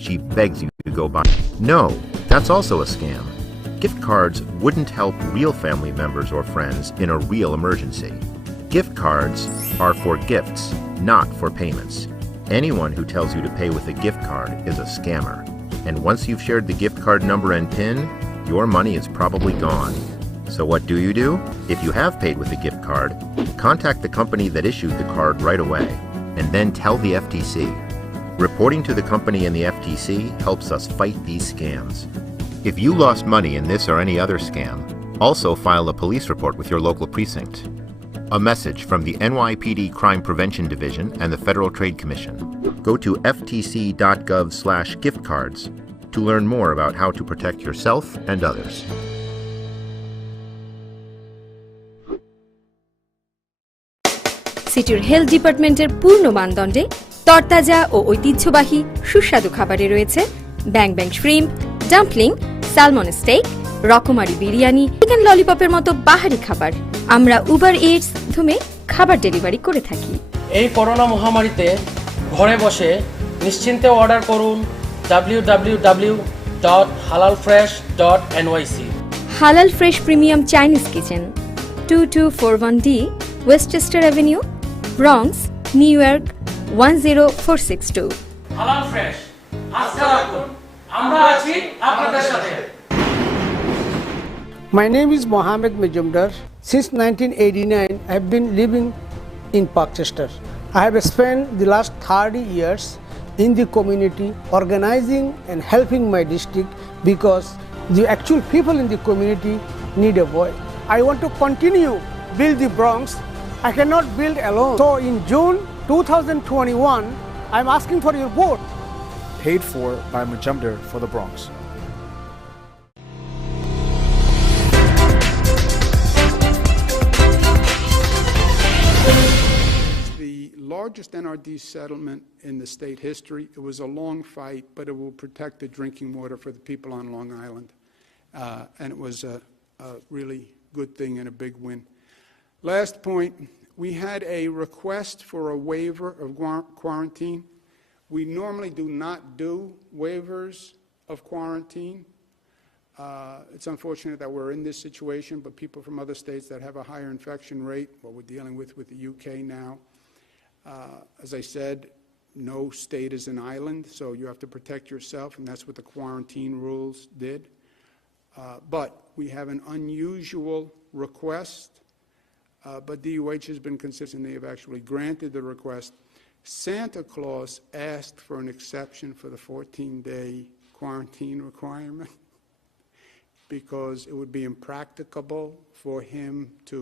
She begs you to go buy. No, that's also a scam. Gift cards wouldn't help real family members or friends in a real emergency. Gift cards are for gifts, not for payments. Anyone who tells you to pay with a gift card is a scammer. And once you've shared the gift card number and PIN, your money is probably gone. So what do? If you have paid with a gift card, contact the company that issued the card right away, and then tell the FTC. Reporting to the company and the FTC helps us fight these scams. If you lost money in this or any other scam, also file a police report with your local precinct. A message from the NYPD Crime Prevention Division and the Federal Trade Commission. Go to ftc.gov/giftcards to learn more about how to protect yourself and others. সিটির health ডিপার্টমেন্টের পূর্ণ মানদণ্ডে তরতাজা ও ঐতিহ্যবাহী সুস্বাদু খাবারে রয়েছে ব্যাং ব্যাং shrimp, dumpling, salmon stake, রকমারি biryani, chicken ললিপপের মতো বাহারি খাবার। আমরা উবার ইটস মাধ্যমে খাবার ডেলিভারি করে থাকি। এই করোনা মহামারীতে ঘরে বসে নিশ্চিন্তে অর্ডার করুন www.halalfresh.nyc। হালাল fresh premium Chinese kitchen, 2241D Westchester avenue, Bronx, new York 10462। হালাল ফ্রেশ, আস্থা রাখুন, আমরা আছি আপনাদের সাথে। My name is Mohammed Majumdar. Since 1989, I have been living in Parkchester. I have spent the last 30 years in the community organizing and helping my district because the actual people in the community need a voice. I want to continue build the Bronx. I cannot build alone. So in June 2021, I'm asking for your vote. Paid for by Majumdar for the Bronx. Largest NRD settlement in the state history. It was a long fight, but it will protect the drinking water for the people on Long Island. And it was a really good thing and a big win. Last point, we had a request for a waiver of quarantine. We normally do not do waivers of quarantine. It's unfortunate that we're in this situation, but people from other states that have a higher infection rate, what we're dealing with the UK now, as I said, no state is an island, so you have to protect yourself, and that's what the quarantine rules did. But we have an unusual request, but DOH has been consistent. They have actually granted the request. Santa Claus asked for an exception for the 14-day quarantine requirement because it would be impracticable for him to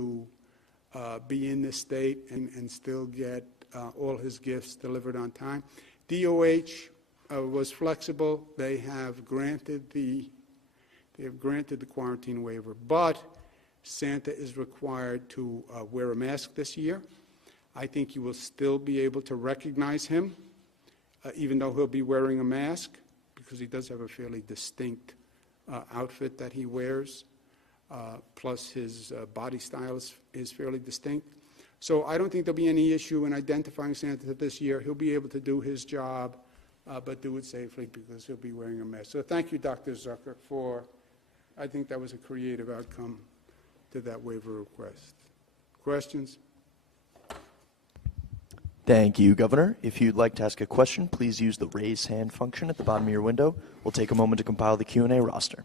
be in the state and still get all his gifts delivered on time. DOH was flexible. They have granted the quarantine waiver, but Santa is required to wear a mask this year. I think you will still be able to recognize him, even though he'll be wearing a mask, because he does have a fairly distinct outfit that he wears, plus his body style is fairly distinct. So I don't think there'll be any issue in identifying Santa this year. He'll be able to do his job, but do it safely because he'll be wearing a mask. So thank you, Dr. Zucker, I think that was a creative outcome to that waiver request. Questions? Thank you, Governor. If you'd like to ask a question, please use the raise hand function at the bottom of your window. We'll take a moment to compile the Q&A roster.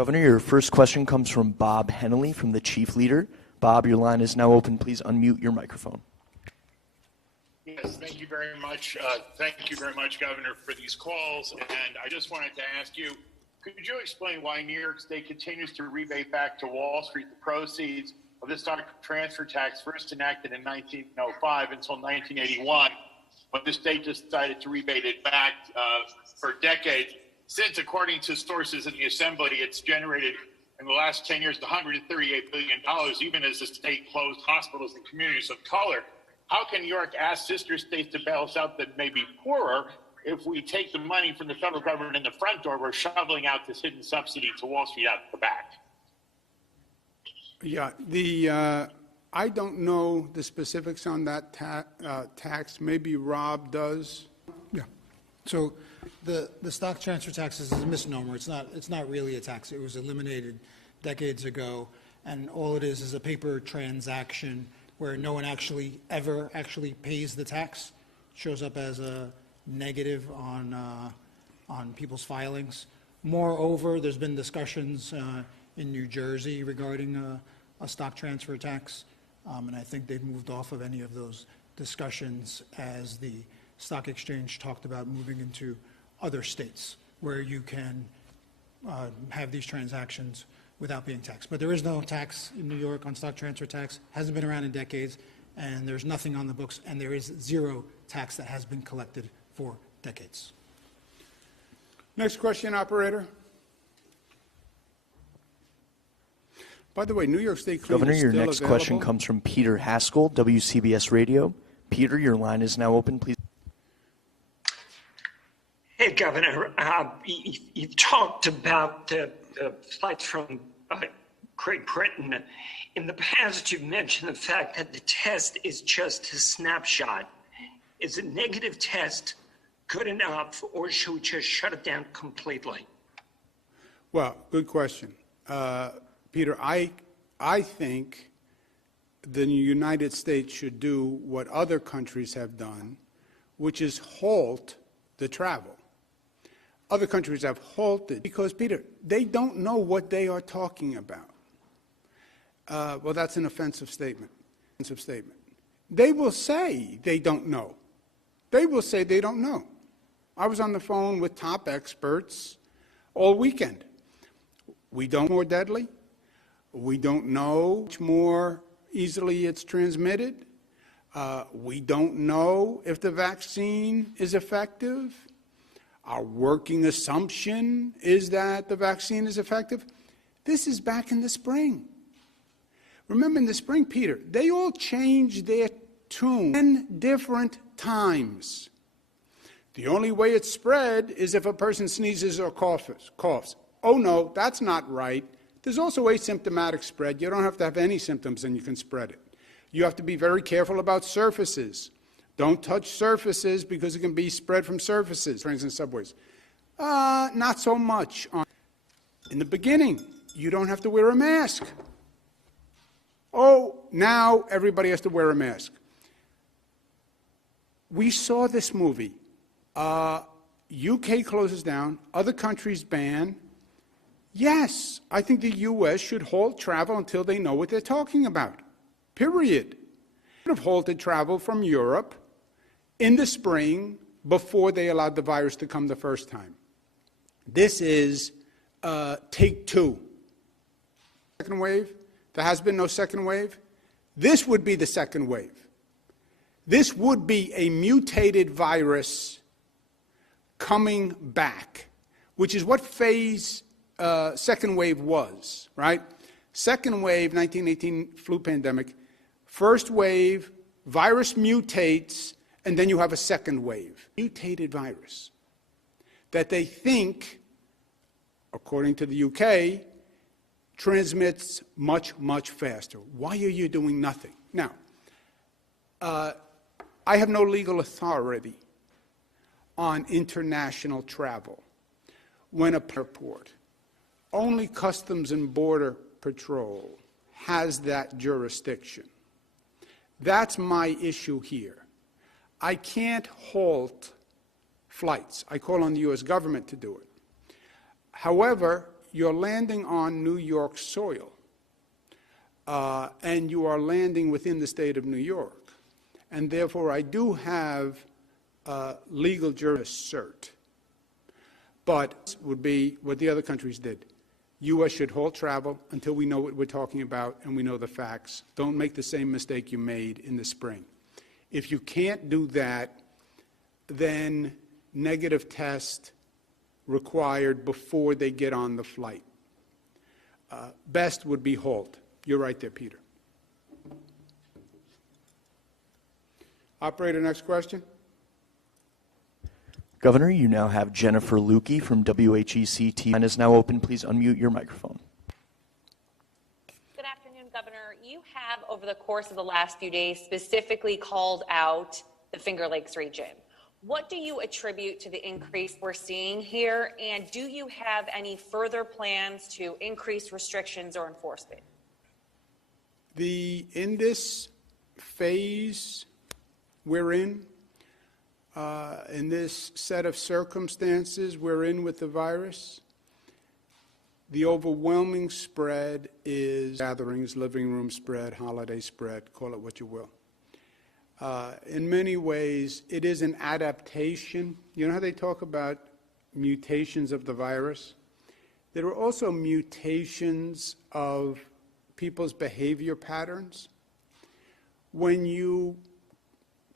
Governor, your first question comes from Bob Hennelly from the Chief Leader. Bob, your line is now open. Please unmute your microphone. Yes, thank you very much. Thank you very much, Governor, for these calls. And I just wanted to ask you, could you explain why New York State continues to rebate back to Wall Street the proceeds of the stock transfer tax first enacted in 1905 until 1981, when the state decided to rebate it back for decades? Since, according to sources in the Assembly, it's generated in the last 10 years $138 billion, even as the state closed hospitals and communities of color. How can New York ask sister states to bail us out that may be poorer if we take the money from the federal government in the front door? We're shoveling out this hidden subsidy to Wall Street out the back. Yeah, I don't know the specifics on that tax. Maybe Rob does. Yeah. So the stock transfer tax is a misnomer. It's not really a tax. It was eliminated decades ago, and all it is a paper transaction where no one ever actually pays the tax. It shows up as a negative on people's filings. Moreover, there's been discussions in New Jersey regarding a stock transfer tax, and I think they've moved off of any of those discussions as the stock exchange talked about moving into other states where you can have these transactions without being taxed. But there is no tax in New York on stock transfer tax, hasn't been around in decades, and there's nothing on the books, and there is zero tax that has been collected for decades. Next question, operator. By the way, New York State Clean Governor, is your still next available. question comes from Peter Haskell, WCBS Radio. Peter, your line is now open. Please. Hey, Governor, you've talked about the flights from Great Britain. In the past, you've mentioned the fact that the test is just a snapshot. Is a negative test good enough, or should we just shut it down completely? Well, good question. Peter, I think the United States should do what other countries have done, which is halt the travel. Other countries have halted because, Peter, they don't know what they are talking about. Well, that's an offensive statement. They will say they don't know. They will say they don't know. I was on the phone with top experts all weekend. We don't know more deadly. We don't know much more easily it's transmitted. We don't know if the vaccine is effective. Our working assumption is that the vaccine is effective. This is back in the spring. Remember in the spring, Peter, they all changed their tune 10 different times. The only way it's spread is if a person sneezes or coughs. Oh no, that's not right. There's also asymptomatic spread. You don't have to have any symptoms and you can spread it. You have to be very careful about surfaces. Don't touch surfaces because it can be spread from surfaces, trains and subways. Not so much. In the beginning, you don't have to wear a mask. Oh, now everybody has to wear a mask. We saw this movie. UK closes down, other countries ban. Yes, I think the U.S. should halt travel until they know what they're talking about. Period. They should have halted travel from Europe in the spring before they allowed the virus to come the first time. This is take two. Second wave. There has been no second wave. This would be the second wave. This would be a mutated virus coming back, which is what phase second wave was, right? Second wave, 1918 flu pandemic. First wave, virus mutates, and then you have a second wave. Mutated virus that they think, according to the UK, transmits much, much faster. Why are you doing nothing? Now, I have no legal authority on international travel. When a airport, only Customs and Border Patrol has that jurisdiction. That's my issue here. I can't halt flights. I call on the U.S. government to do it. However, you're landing on New York soil, and you are landing within the state of New York. And therefore, I do have legal cert. But would be what the other countries did. U.S. should halt travel until we know what we're talking about and we know the facts. Don't make the same mistake you made in the spring. If you can't do that, then negative test required before they get on the flight. Best would be halt. You're right there, Peter. Operator, next question. Governor, you now have Jennifer Lukey from WHEC-TV. Line is now open. Please unmute your microphone. Good afternoon, Governor. You have over over the course of the last few days specifically called out the Finger Lakes region. What do you attribute to the increase we're seeing here? And do you have any further plans to increase restrictions or enforcement? In this phase we're in this set of circumstances we're in with the virus, the overwhelming spread is gatherings, living room spread, holiday spread, call it what you will. In many ways, it is an adaptation. You know how they talk about mutations of the virus? There are also mutations of people's behavior patterns. When you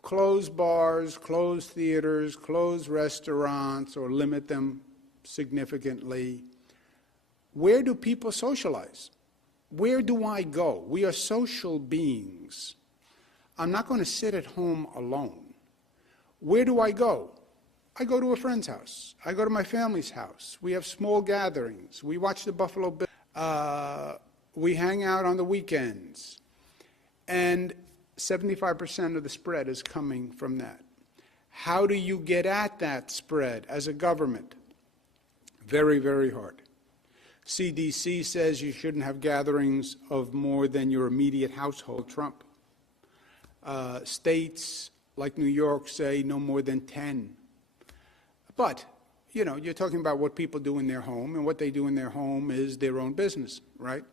close bars, close theaters, close restaurants, or limit them significantly, where do people socialize? Where do I go? We are social beings. I'm not going to sit at home alone. Where do I go? I go to a friend's house. I go to my family's house. We have small gatherings. We watch the Buffalo Bills. We hang out on the weekends. And 75% of the spread is coming from that. How do you get at that spread as a government? Very, very hard. CDC says you shouldn't have gatherings of more than your immediate household. Trump. States like New York say no more than 10. But, you know, you're talking about what people do in their home, and what they do in their home is their own business, right?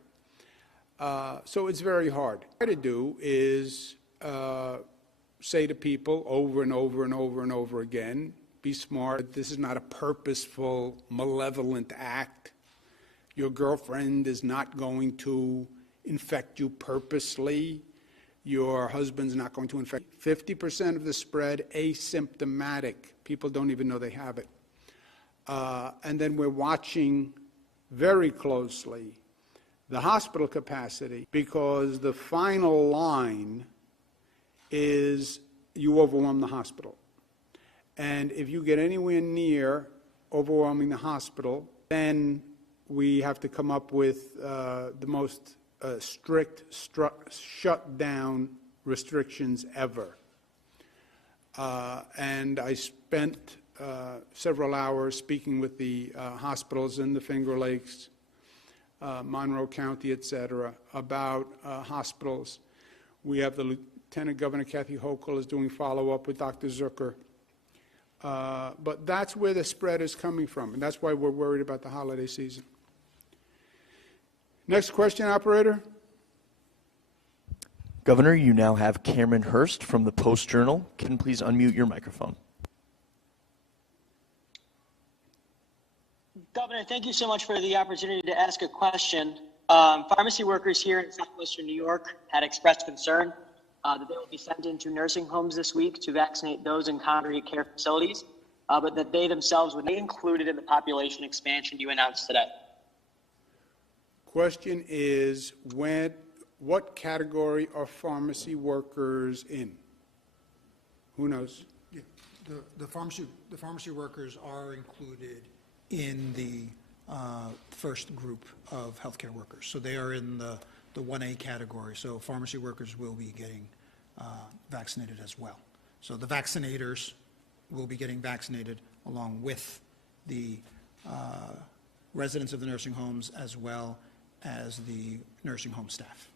So it's very hard. What I try to do is say to people over and over and over and over again, be smart. This is not a purposeful, malevolent act. Your girlfriend is not going to infect you purposely. Your husband's not going to infect. 50% of the spread asymptomatic. People don't even know they have it. And then we're watching very closely the hospital capacity, because the final line is you overwhelm the hospital. And if you get anywhere near overwhelming the hospital, then we have to come up with the most strict shutdown restrictions ever. And I spent several hours speaking with the hospitals in the Finger Lakes, Monroe County, et cetera, about hospitals. We have the Lieutenant Governor Kathy Hochul is doing follow-up with Dr. Zucker. But that's where the spread is coming from, and that's why we're worried about the holiday season. Next question, operator. Governor, you now have Cameron Hurst from the Post-Journal. Can you please unmute your microphone? Governor, thank you so much for the opportunity to ask a question. Pharmacy workers here in southwestern New York had expressed concern that they will be sent into nursing homes this week to vaccinate those in congregate care facilities, but that they themselves would be included in the population expansion you announced today. Question is, what category are pharmacy workers in? Who knows? Yeah, the pharmacy workers are included in the first group of healthcare workers. So they are in the 1A category. So pharmacy workers will be getting vaccinated as well. So the vaccinators will be getting vaccinated along with the residents of the nursing homes as well as the nursing home staff.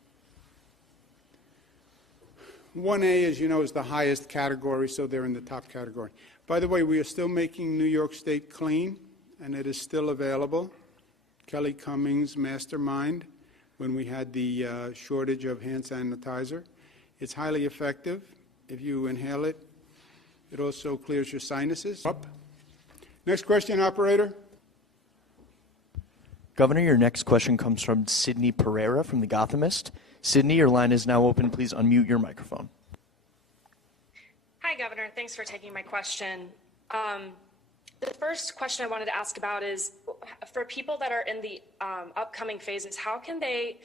1A, as you know, is the highest category, so they're in the top category. By the way, we are still making New York State clean, and it is still available. Kelly Cummings, mastermind, when we had the shortage of hand sanitizer. It's highly effective. If you inhale it, it also clears your sinuses. Up. Next question, operator. Governor, your next question comes from Sydney Pereira from The Gothamist. Sydney, your line is now open. Please unmute your microphone. Hi, Governor. Thanks for taking my question. The first question I wanted to ask about is, for people that are in the upcoming phases, how can they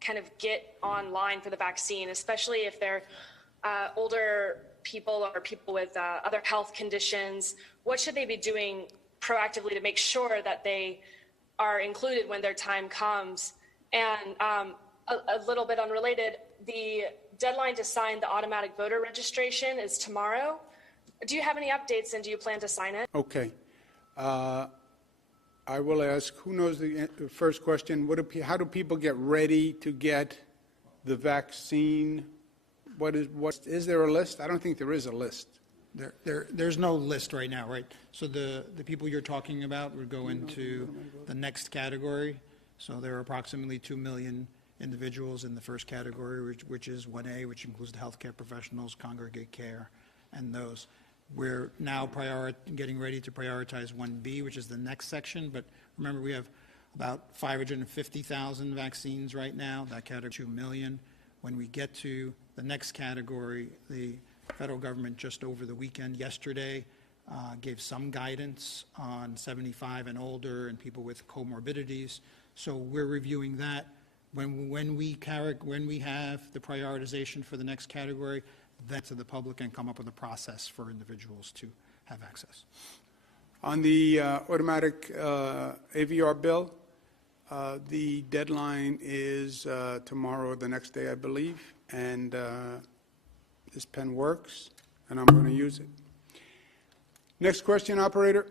kind of get online for the vaccine, especially if they're older people or people with other health conditions? What should they be doing proactively to make sure that they are included when their time comes? And a little bit unrelated, the deadline to sign the automatic voter registration is tomorrow. Do you have any updates, and do you plan to sign it? Okay. I will ask, who knows the first question? How do people get ready to get the vaccine? Is there a list? I don't think there is a list. There's no list right now, right? So the people you're talking about would go into the next category. So there are approximately 2 million individuals in the first category, which is 1A, which includes the healthcare professionals, congregate care, and those. We're now getting ready to prioritize 1B, which is the next section. But remember, we have about 550,000 vaccines right now. That category, 2 million. When we get to the next category, the federal government just over the weekend, yesterday, gave some guidance on 75 and older and people with comorbidities. So we're reviewing that. When we have the prioritization for the next category, then to the public and come up with a process for individuals to have access. On the automatic AVR bill, the deadline is tomorrow or the next day, I believe, and this pen works, and I'm going to use it. Next question, operator.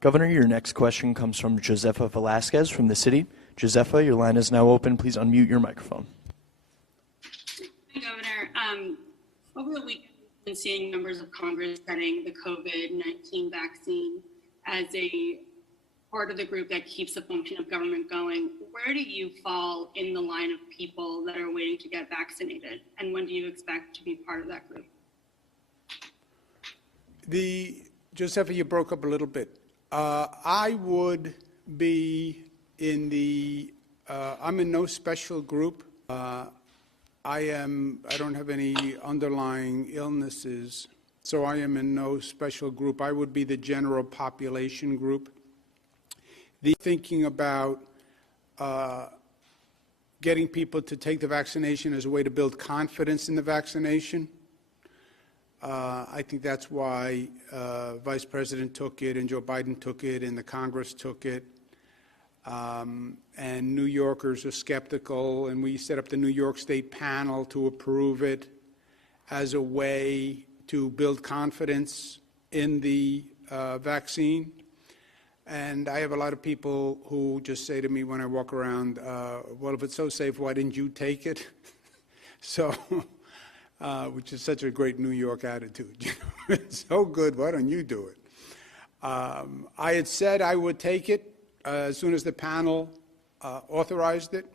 Governor, your next question comes from Josefa Velasquez from the city. Josefa, your line is now open. Please unmute your microphone. Hi, Governor. Over the weekend, we've been seeing members of Congress setting the COVID-19 vaccine as a part of the group that keeps the function of government going. Where do you fall in the line of people that are waiting to get vaccinated? And when do you expect to be part of that group? Josefa, you broke up a little bit. I would be in I'm in no special group. I don't have any underlying illnesses, so I am in no special group. I would be the general population group. Thinking about getting people to take the vaccination as a way to build confidence in the vaccination. I think that's why Vice President took it, and Joe Biden took it, and the Congress took it. And New Yorkers are skeptical, and we set up the New York State panel to approve it as a way to build confidence in the vaccine. And I have a lot of people who just say to me when I walk around, well, if it's so safe, why didn't you take it? So, which is such a great New York attitude. It's so good, why don't you do it? I had said I would take it as soon as the panel authorized it,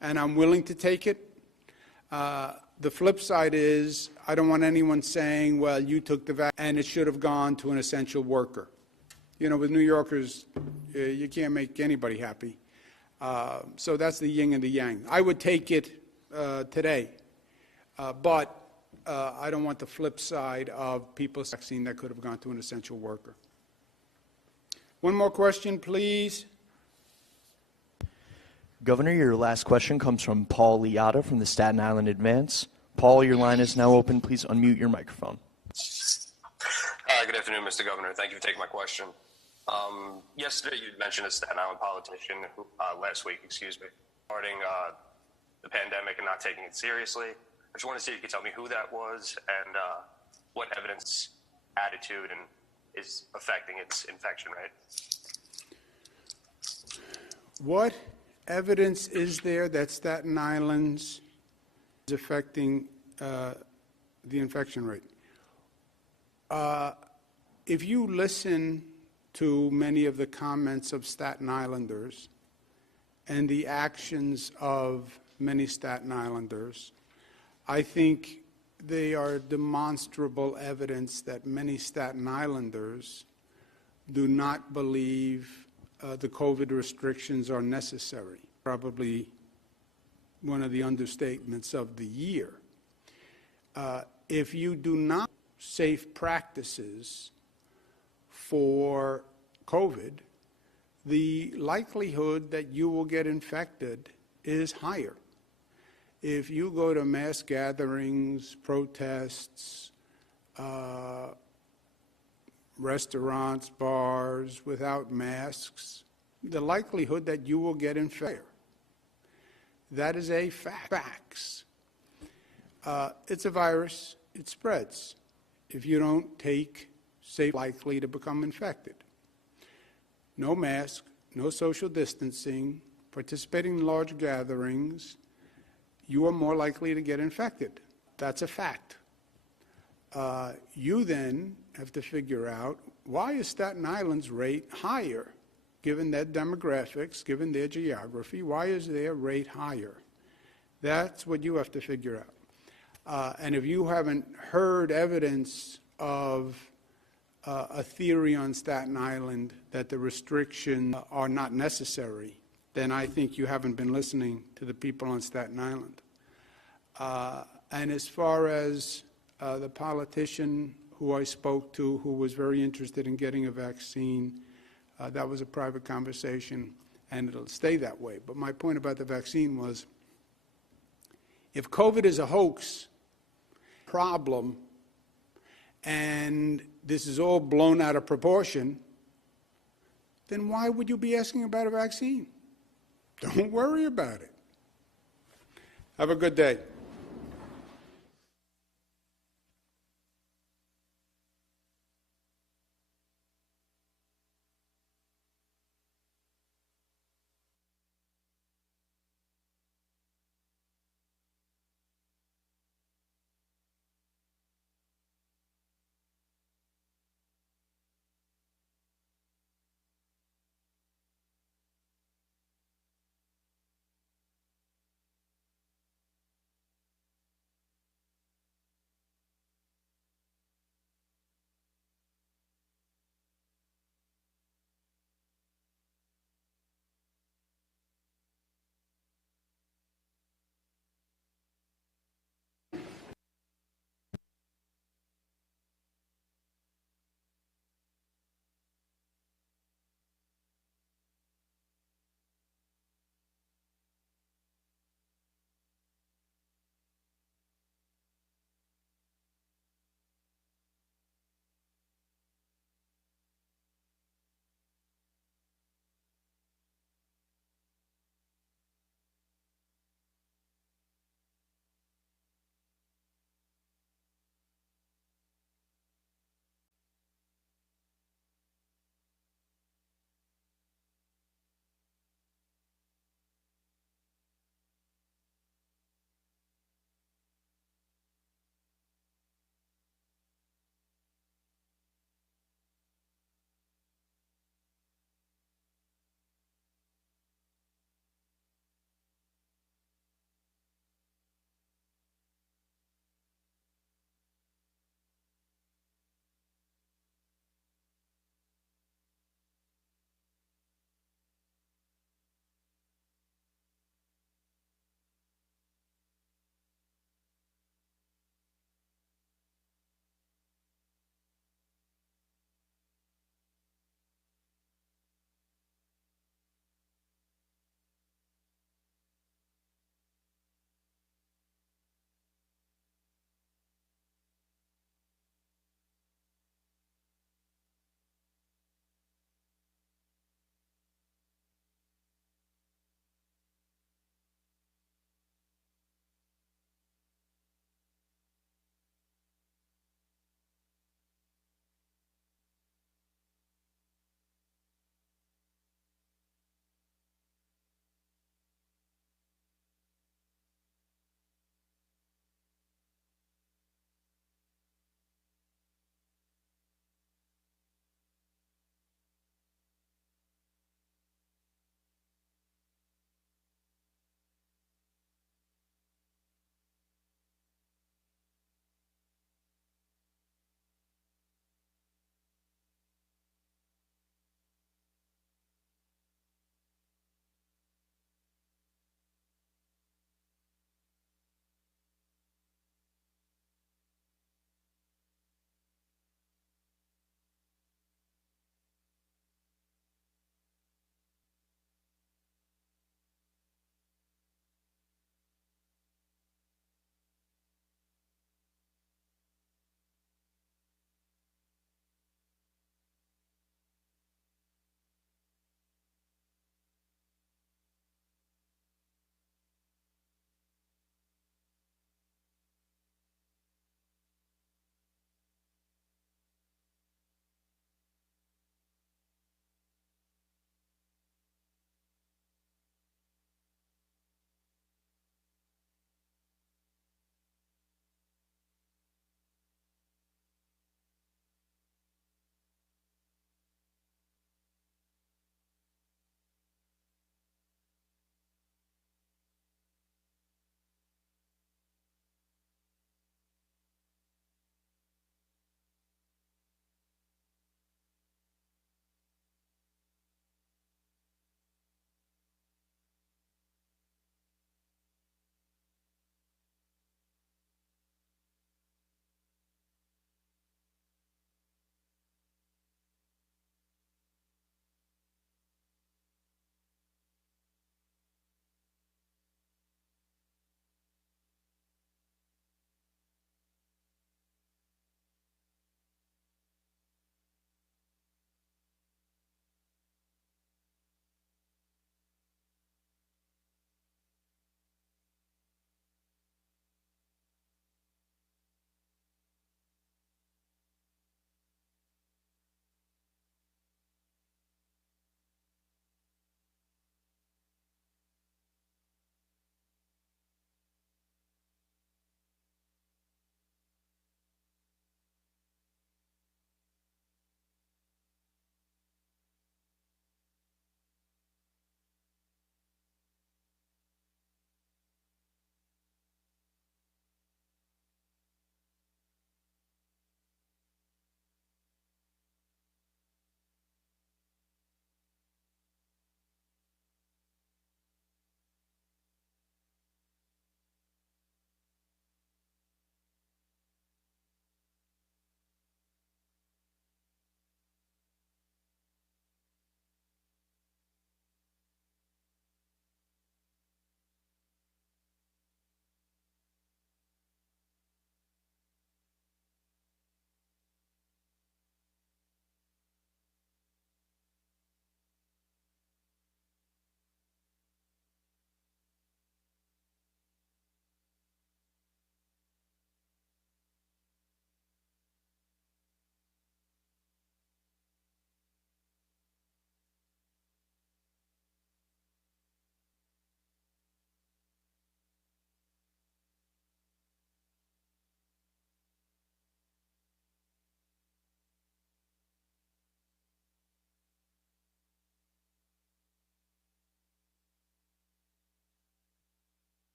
and I'm willing to take it. The flip side is I don't want anyone saying, well, you took the vaccine and it should have gone to an essential worker. You know, with New Yorkers, you can't make anybody happy. So that's the yin and the yang. I would take it today, but I don't want the flip side of people's vaccine that could have gone to an essential worker. One more question, please. Governor, your last question comes from Paul Liotta from the Staten Island Advance. Paul, your line is now open. Please unmute your microphone. Good afternoon, Mr. Governor. Thank you for taking my question. Yesterday, you mentioned a Staten Island politician, last week, regarding the pandemic and not taking it seriously. I just want to see if you could tell me who that was and what evidence, attitude, and is affecting its infection rate. What evidence is there that Staten Island's is affecting the infection rate? If you listen to many of the comments of Staten Islanders and the actions of many Staten Islanders, I think they are demonstrable evidence that many Staten Islanders do not believe the COVID restrictions are necessary. Probably one of the understatements of the year. If you do not safe practices for COVID, the likelihood that you will get infected is higher. If you go to mass gatherings, protests, restaurants, bars without masks, the likelihood that you will get infected. That is a facts. It's a virus. It spreads. If you don't take safe, likely to become infected. No mask, no social distancing, participating in large gatherings, you are more likely to get infected. That's a fact. You then have to figure out, why is Staten Island's rate higher? Given their demographics, given their geography, why is their rate higher? That's what you have to figure out. And if you haven't heard evidence of a theory on Staten Island that the restrictions are not necessary, then I think you haven't been listening to the people on Staten Island. And as far as the politician who I spoke to, who was very interested in getting a vaccine, that was a private conversation, and it'll stay that way. But my point about the vaccine was, if COVID is a hoax problem, and this is all blown out of proportion, then why would you be asking about a vaccine? Don't worry about it. Have a good day.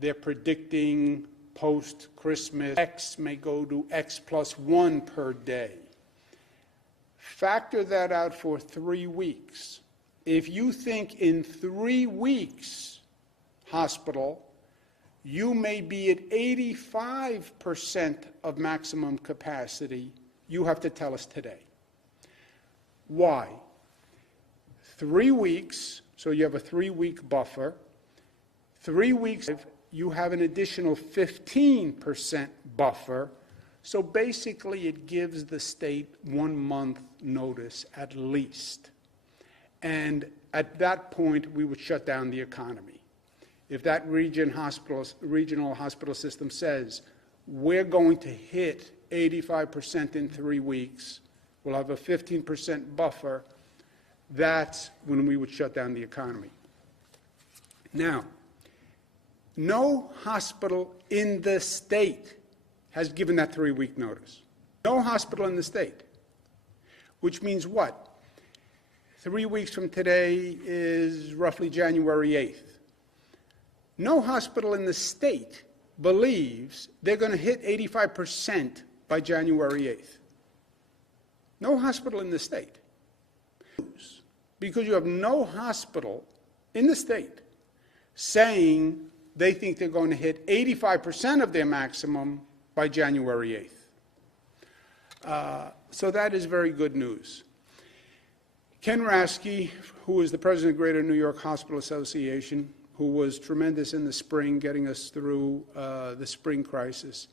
they're predicting post-Christmas X may go to X plus 1 per day. Factor that out for 3 weeks. If you think in 3 weeks, hospital, you may be at 85% of maximum capacity, you have to tell us today. Why? 3 weeks, so you have a 3-week buffer. 3 weeks, you have an additional 15% buffer. So basically, it gives the state 1 month notice at least. And at that point, we would shut down the economy. If that regional hospital system says, we're going to hit 85% in 3 weeks, we'll have a 15% buffer, that's when we would shut down the economy. Now, no hospital in the state has given that 3-week notice. No hospital in the state. Which means what? 3 weeks from today is roughly January 8th. No hospital in the state believes they're going to hit 85% by January 8th. No hospital in the state. Because you have no hospital in the state saying they think they're going to hit 85% of their maximum by January 8th. So that is very good news. Ken Rasky, who is the president of Greater New York Hospital Association, who was tremendous in the spring, getting us through the spring crisis,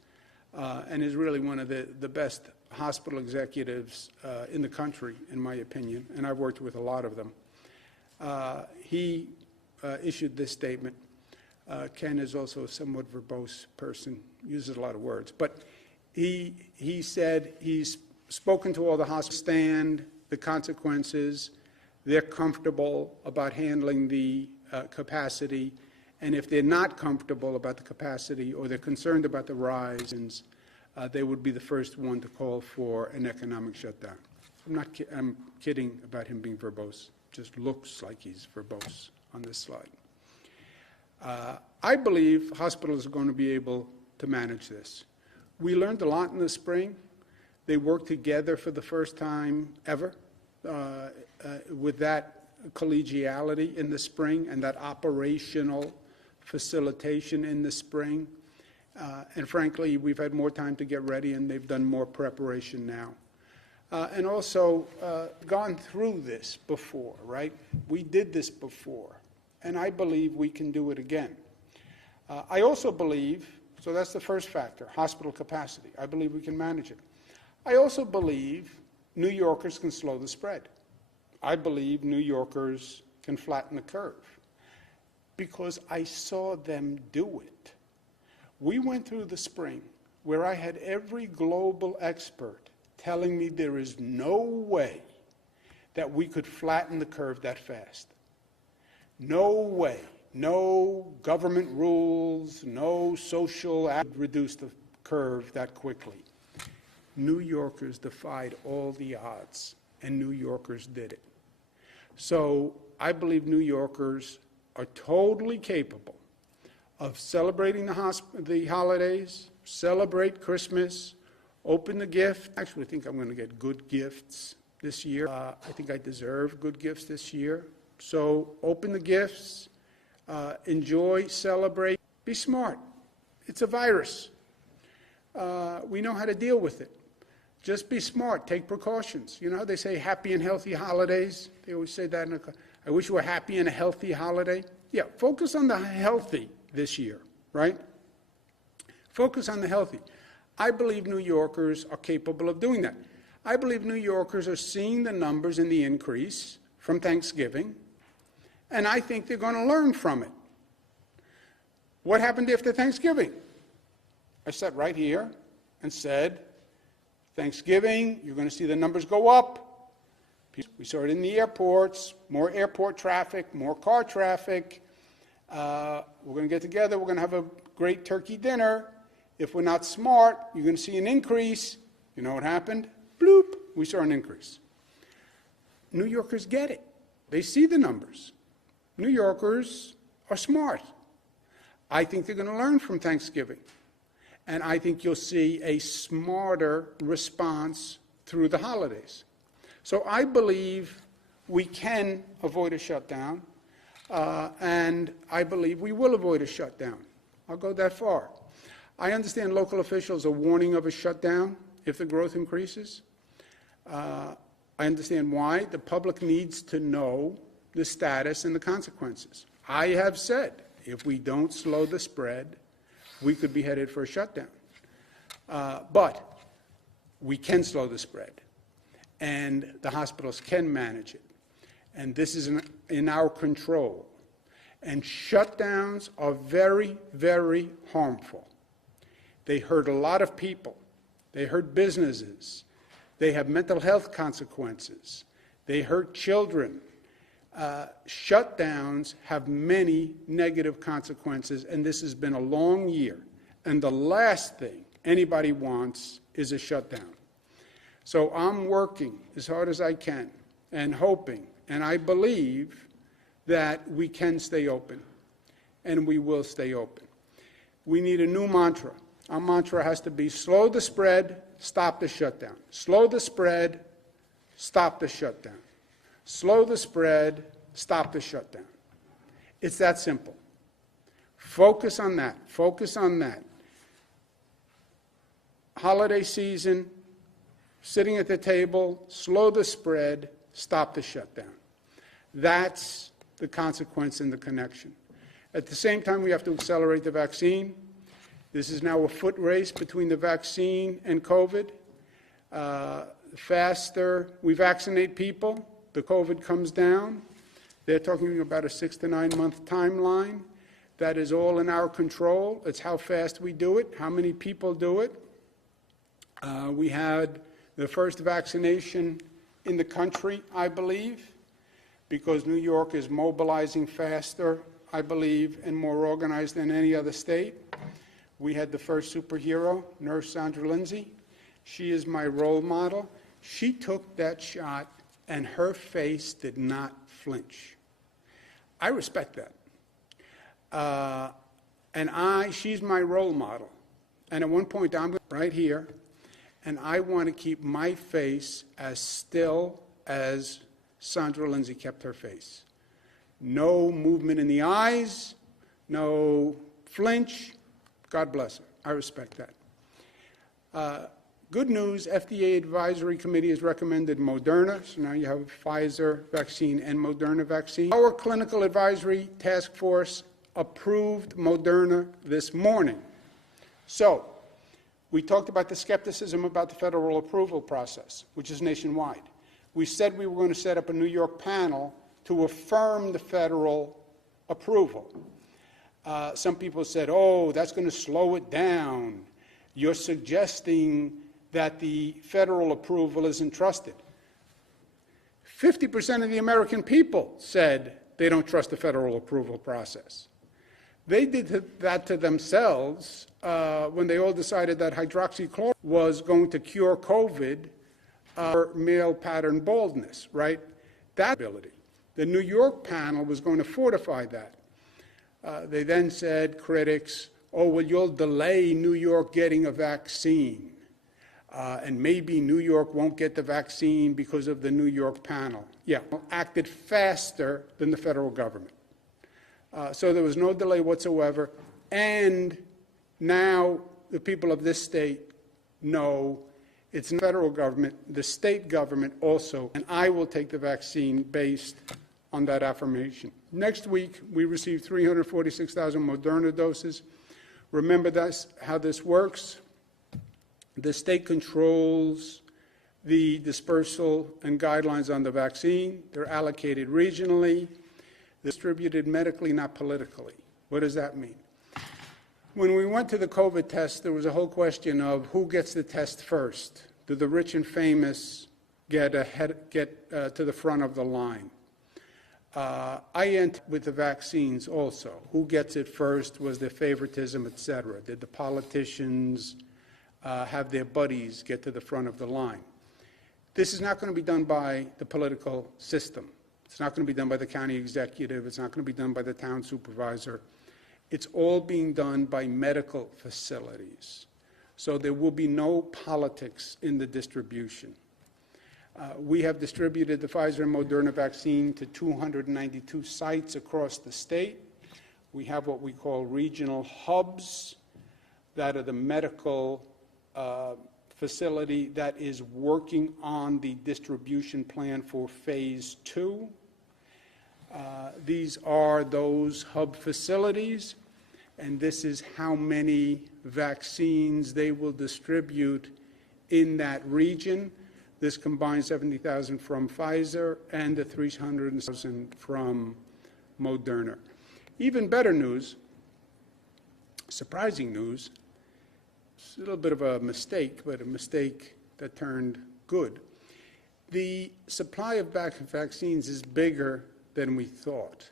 and is really one of the best hospital executives in the country, in my opinion, and I've worked with a lot of them. He issued this statement. Ken is also a somewhat verbose person, uses a lot of words, but he said he's spoken to all the hospitals, understand the consequences, they're comfortable about handling the capacity, and if they're not comfortable about the capacity or they're concerned about the rise, they would be the first one to call for an economic shutdown. I'm kidding about him being verbose. Just looks like he's verbose on this slide. I believe hospitals are going to be able to manage this. We learned a lot in the spring. They worked together for the first time ever with that collegiality in the spring and that operational facilitation in the spring. And frankly, we've had more time to get ready, and they've done more preparation now. And also gone through this before, right? We did this before, and I believe we can do it again. I also believe, so that's the first factor, hospital capacity. I believe we can manage it. I also believe New Yorkers can slow the spread. I believe New Yorkers can flatten the curve because I saw them do it. We went through the spring where I had every global expert telling me there is no way that we could flatten the curve that fast. No way. No government rules, no social reduce the curve that quickly. New Yorkers defied all the odds, and New Yorkers did it. So I believe New Yorkers are totally capable of celebrating the holidays, celebrate Christmas, open the gift. Actually, I think I'm going to get good gifts this year. I think I deserve good gifts this year. So open the gifts, enjoy, celebrate, be smart. It's a virus. We know how to deal with it. Just be smart, take precautions. You know how they say happy and healthy holidays? They always say that. I wish you were happy and a healthy holiday. Yeah, focus on the healthy this year, right? Focus on the healthy. I believe New Yorkers are capable of doing that. I believe New Yorkers are seeing the numbers in the increase from Thanksgiving, and I think they're going to learn from it. What happened after Thanksgiving? I sat right here and said, Thanksgiving, you're going to see the numbers go up. We saw it in the airports, more airport traffic, more car traffic. We're going to get together. We're going to have a great turkey dinner. If we're not smart, you're going to see an increase. You know what happened? Bloop, we saw an increase. New Yorkers get it. They see the numbers. New Yorkers are smart. I think they're going to learn from Thanksgiving. And I think you'll see a smarter response through the holidays. So I believe we can avoid a shutdown, and I believe we will avoid a shutdown. I'll go that far. I understand local officials are warning of a shutdown if the growth increases. I understand why. The public needs to know the status and the consequences. I have said if we don't slow the spread, we could be headed for a shutdown. But we can slow the spread, and the hospitals can manage it. And this is in our control. And shutdowns are very, very harmful. They hurt a lot of people. They hurt businesses. They have mental health consequences. They hurt children. Shutdowns have many negative consequences, and this has been a long year. And the last thing anybody wants is a shutdown. So I'm working as hard as I can and hoping, and I believe that we can stay open, and we will stay open. We need a new mantra. Our mantra has to be slow the spread, stop the shutdown. Slow the spread, stop the shutdown. Slow the spread, stop the shutdown. It's that simple. Focus on that. Focus on that. Holiday season, sitting at the table, slow the spread, stop the shutdown. That's the consequence and the connection. At the same time, we have to accelerate the vaccine. This is now a foot race between the vaccine and COVID. Faster we vaccinate people, the COVID comes down. They're talking about a 6 to 9 month timeline. That is all in our control. It's how fast we do it, how many people do it. We had the first vaccination in the country, I believe, because New York is mobilizing faster, I believe, and more organized than any other state. We had the first superhero, Nurse Sandra Lindsay. She is my role model. She took that shot, and her face did not flinch. I respect that. She's my role model. And at one point, I'm right here, and I want to keep my face as still as Sandra Lindsay kept her face. No movement in the eyes, no flinch. God bless her. I respect that. Good news, FDA Advisory Committee has recommended Moderna, so now you have Pfizer vaccine and Moderna vaccine. Our Clinical Advisory Task Force approved Moderna this morning. So, we talked about the skepticism about the federal approval process, which is nationwide. We said we were going to set up a New York panel to affirm the federal approval. Some people said, oh, that's going to slow it down. You're suggesting that the federal approval isn't trusted. 50% of the American people said they don't trust the federal approval process. They did that to themselves when they all decided that hydroxychloroquine was going to cure COVID or male pattern baldness, right? That ability. The New York panel was going to fortify that. They then said, critics, oh, well, you'll delay New York getting a vaccine. And maybe New York won't get the vaccine because of the New York panel. Yeah, acted faster than the federal government. So there was no delay whatsoever. And now the people of this state know it's the federal government, the state government also, and I will take the vaccine based on that affirmation. Next week, we received 346,000 Moderna doses. Remember how this works. The state controls the dispersal and guidelines on the vaccine. They're allocated regionally, distributed medically, not politically. What does that mean? When we went to the COVID test, there was a whole question of who gets the test first. Do the rich and famous get to the front of the line? I entered with the vaccines also. Who gets it first? Was there favoritism, et cetera? Did the politicians have their buddies get to the front of the line? This is not going to be done by the political system. It's not going to be done by the county executive. It's not going to be done by the town supervisor. It's all being done by medical facilities. So there will be no politics in the distribution. We have distributed the Pfizer and Moderna vaccine to 292 sites across the state. We have what we call regional hubs that are the medical facility that is working on the distribution plan for phase 2. These are those hub facilities, and this is how many vaccines they will distribute in that region. This combines 70,000 from Pfizer and the 300,000 from Moderna. Even better news, surprising news, it's a little bit of a mistake, but a mistake that turned good. The supply of vaccines is bigger than we thought.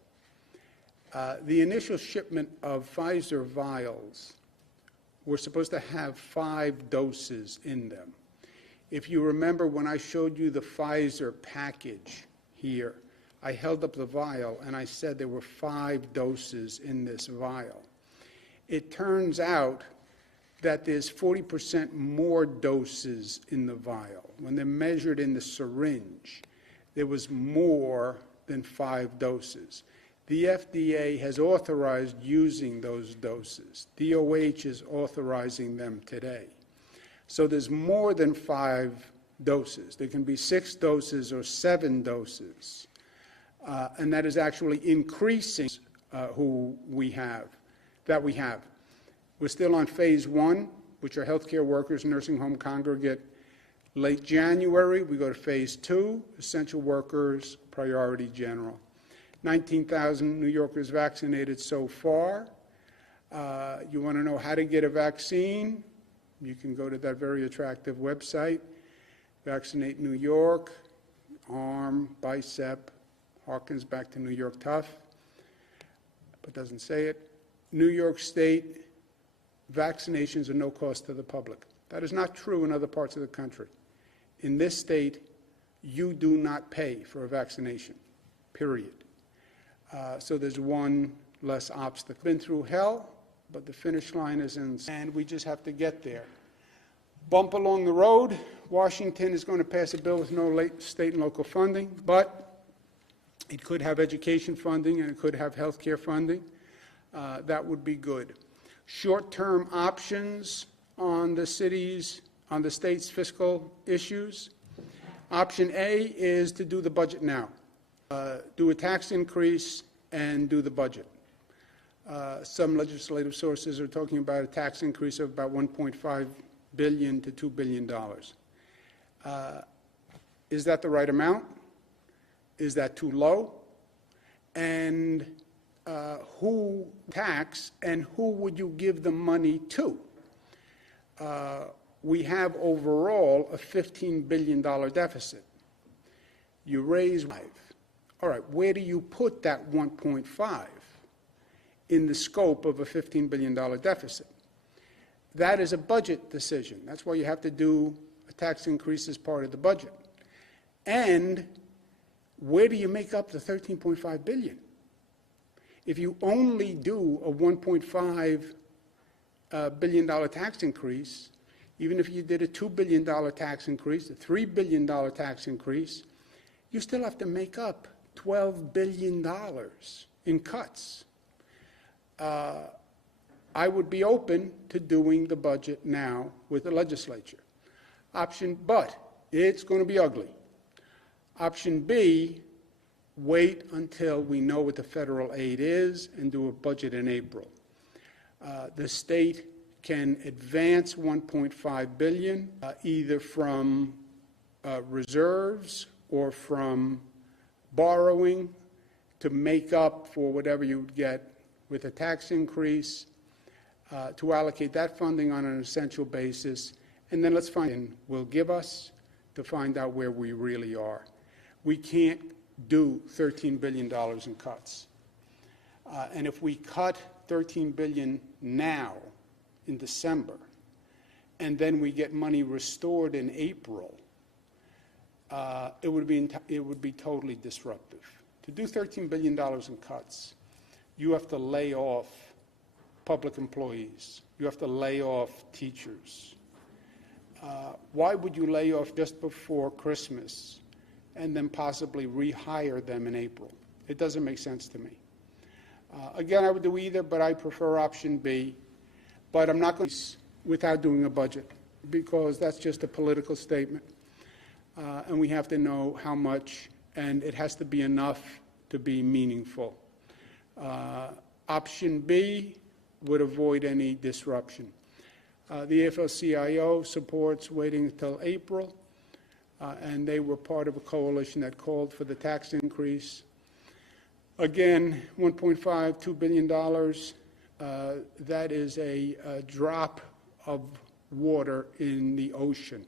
The initial shipment of Pfizer vials were supposed to have 5 doses in them. If you remember when I showed you the Pfizer package here, I held up the vial and I said there were 5 doses in this vial. It turns out that there's 40% more doses in the vial. When they're measured in the syringe, there was more than 5 doses. The FDA has authorized using those doses. DOH is authorizing them today. So there's more than 5 doses. There can be 6 doses or 7 doses. And that is actually increasing that we have. We're still on phase 1, which are healthcare workers, nursing home congregate. Late January, we go to phase 2, essential workers, priority general. 19,000 New Yorkers vaccinated so far. You want to know how to get a vaccine? You can go to that very attractive website, Vaccinate New York, arm, bicep, harkens back to New York Tough, but doesn't say it. New York State, vaccinations are no cost to the public. That is not true in other parts of the country. In this state, you do not pay for a vaccination, period. So there's one less obstacle. Been through hell, but the finish line is in, and we just have to get there. Bump along the road. Washington is going to pass a bill with no state and local funding, but it could have education funding and it could have health care funding. That would be good. Short-term options on the state's fiscal issues. Option A is to do the budget now. Do a tax increase and do the budget. Some legislative sources are talking about a tax increase of about $1.5 billion to $2 billion. Is that the right amount? Is that too low? And who tax and who would you give the money to? We have overall a $15 billion deficit. You raise 5. All right, where do you put that 1.5 in the scope of a $15 billion deficit? That is a budget decision. That's why you have to do a tax increase as part of the budget. And where do you make up the $13.5 billion? If you only do a $1.5 billion tax increase, even if you did a $2 billion tax increase, a $3 billion tax increase, you still have to make up $12 billion in cuts. I would be open to doing the budget now with the legislature. But it's going to be ugly. Option B, wait until we know what the federal aid is and do a budget in April. The state can advance $1.5 billion either from reserves or from borrowing to make up for whatever you would get with a tax increase, to allocate that funding on an essential basis, and then let's find out will give us to find out where we really are. We can't do $13 billion in cuts. And if we cut $13 billion now in December, and then we get money restored in April, it would be totally disruptive. To do $13 billion in cuts, you have to lay off public employees. You have to lay off teachers. Why would you lay off just before Christmas and then possibly rehire them in April? It doesn't make sense to me. Again, I would do either, but I prefer option B. But I'm not going to without doing a budget, because that's just a political statement. And we have to know how much, and it has to be enough to be meaningful. Option B would avoid any disruption. The AFL-CIO supports waiting until April, and they were part of a coalition that called for the tax increase. Again, $1.5–2 billion, that is a drop of water in the ocean.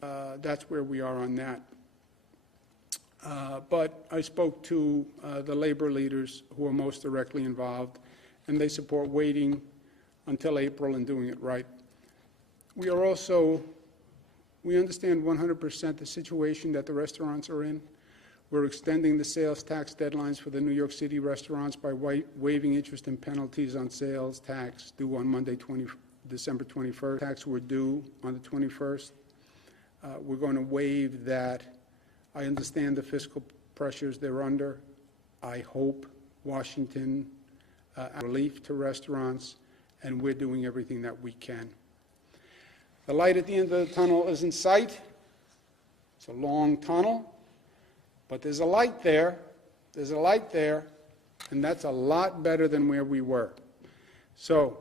That's where we are on that. But I spoke to the labor leaders who are most directly involved, and they support waiting until April and doing it right. We understand 100% the situation that the restaurants are in. We're extending the sales tax deadlines for the New York City restaurants by waiving interest and penalties on sales tax due on Monday, December 21st. Tax were due on the 21st. We're going to waive that. I understand the fiscal pressures they're under. I hope Washington relief to restaurants, and we're doing everything that we can. The light at the end of the tunnel is in sight. It's a long tunnel, but there's a light there. There's a light there, and that's a lot better than where we were. So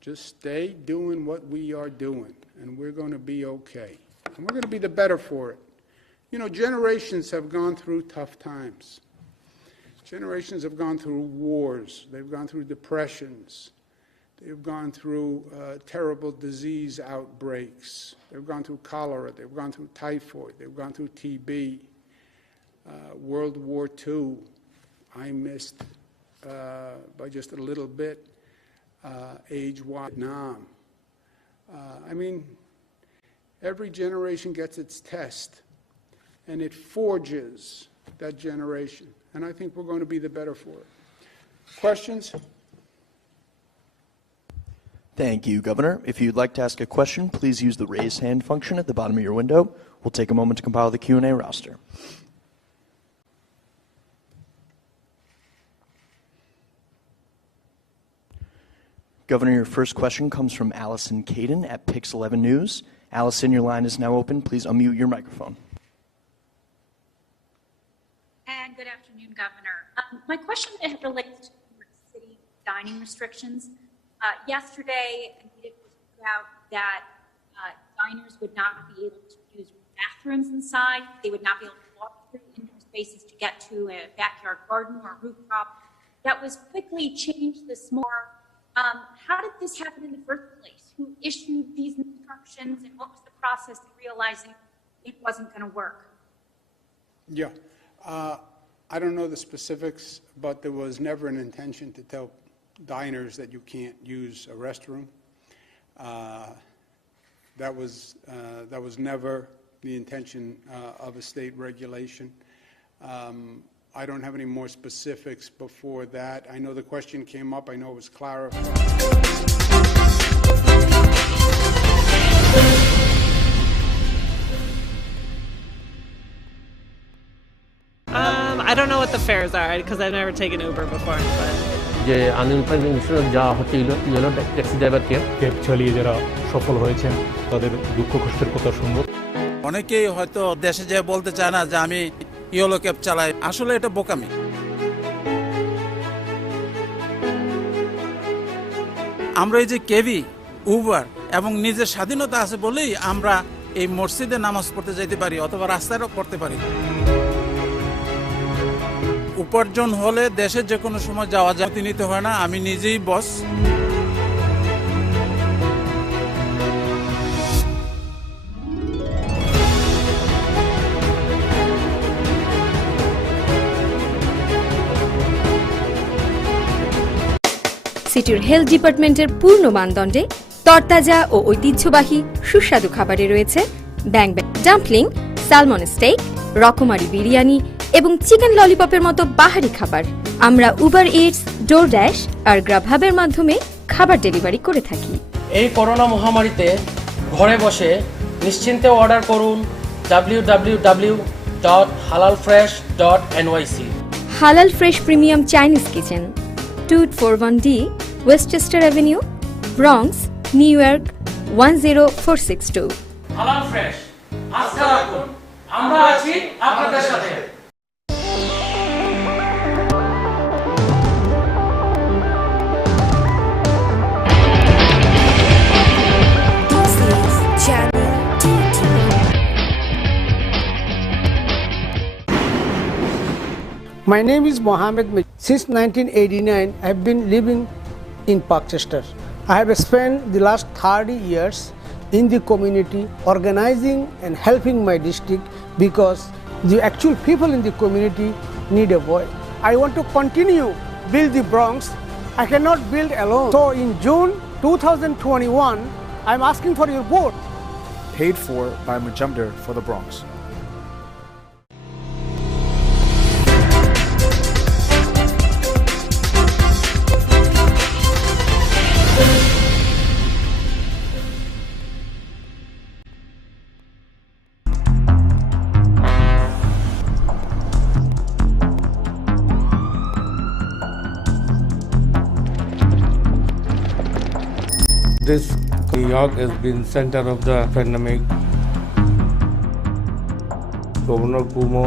just stay doing what we are doing, and we're going to be okay. And we're going to be the better for it. You know, generations have gone through tough times. Generations have gone through wars. They've gone through depressions. They've gone through terrible disease outbreaks. They've gone through cholera. They've gone through typhoid. They've gone through TB. World War II, I missed by just a little bit. Age-wide Vietnam. I mean, every generation gets its test, and it forges that generation. And I think we're going to be the better for it. Questions? Thank you, Governor. If you'd like to ask a question, please use the raise hand function at the bottom of your window. We'll take a moment to compile the Q&A roster. Governor, your first question comes from Allison Caden at Pix 11 News. Allison, your line is now open. Please unmute your microphone. And good afternoon, Governor. My question relates to New York City dining restrictions. Yesterday, an edict was put out that diners would not be able to use bathrooms inside. They would not be able to walk through indoor spaces to get to a backyard garden or rooftop. That was quickly changed this morning. How did this happen in the first place? Who issued these instructions, and what was the process of realizing it wasn't going to work? Yeah. I don't know the specifics, but there was never an intention to tell diners that you can't use a restroom. That was never the intention of a state regulation. I don't have any more specifics before that. I know the question came up. I know it was clarified. I don't know what the fares are because I've never taken Uber before. যে unemployed insurance যা হচ্ছে yellow taxi ড্রাইভারকে cab চালিয়ে যারা সফল হয়েছেন তাদের দুঃখ কষ্টের কথা শুনবো। অনেকেই হয়তো দেশে যেয়ে বলতে চায় না যে আমি ইয়েলো ক্যাব চালাই, আসলে এটা বোকামি। আমরা এই যে কেবি, উবার এবং নিজের স্বাধীনতা আছে বলেই আমরা এই মসজিদে নামাজ পড়তে যেতে পারি অথবা রাস্তায়ও পড়তে পারি। উপার্জন হলে দেশের যে কোনো সময় যাওয়া যাওয়া নিতে হয় না, আমি নিজেই বস। সিটির হেলথ ডিপার্টমেন্টের পূর্ণ মানদণ্ডে তরতাজা ও ঐতিহ্যবাহী সুস্বাদু খাবারে রয়েছে ব্যাং ডাম্পলিং, সালমন স্টেক, রকমারি বিরিয়ানি এবং চিকেন ললিপপের মতো বাহারি খাবার। আমরা উবার ইটস, ডোরড্যাশ আর গ্রাবহাবের মাধ্যমে খাবার ডেলিভারি করে থাকি। এই করোনা মহামারীতে ঘরে বসে নিশ্চিন্তে অর্ডার করুন www.halalfresh.nyc। হালাল fresh premium Chinese kitchen, 241D Westchester avenue, Bronx, new York 10462। হালাল ফ্রেশ, আস্থা রাখুন, আমরা আছি আপনাদের সাথে। My name is Mohammed. Since 1989, I have been living in Parkchester. I have spent the last 30 years in the community organizing and helping my district because the actual people in the community need a voice. I want to continue build the Bronx. I cannot build alone. So in June 2021, I'm asking for your vote. Paid for by Majumdar for the Bronx. This New York has been center of the pandemic. Governor Cuomo